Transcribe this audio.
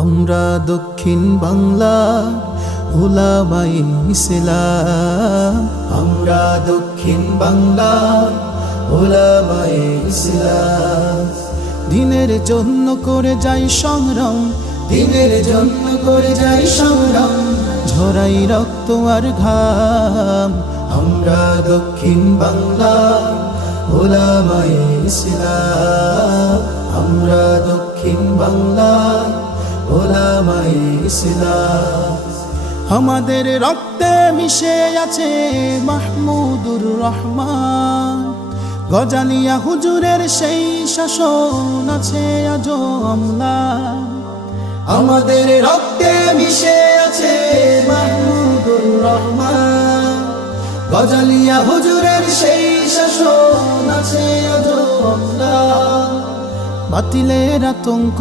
আমরা দক্ষিণ বাংলা ওলামাই ইসলাম। আমরা দক্ষিণ বাংলা ওলামাই ইসলাম। দিনের জন্য করে যাই সংগ্রাম, দিনের জন্য করে যাই সংগ্রাম। ঝরাই রক্ত আর ঘাম, আমরা দক্ষিণ বাংলা ওলামাই ইসলাম। আমরা দক্ষিণ বাংলা ওলামাই ইসলাম। আমাদের রক্তে মিশে আছে মাহমুদুর রহমান। গজালিয়া হুজুরের সেই শাসন আছে আজো আমলা আমাদের রক্তে মিশে আছে মাহমুদুর রহমান। গজালিয়া হুজুরের সেই শাসন আছে আজো আমলা বাতিলের আতঙ্ক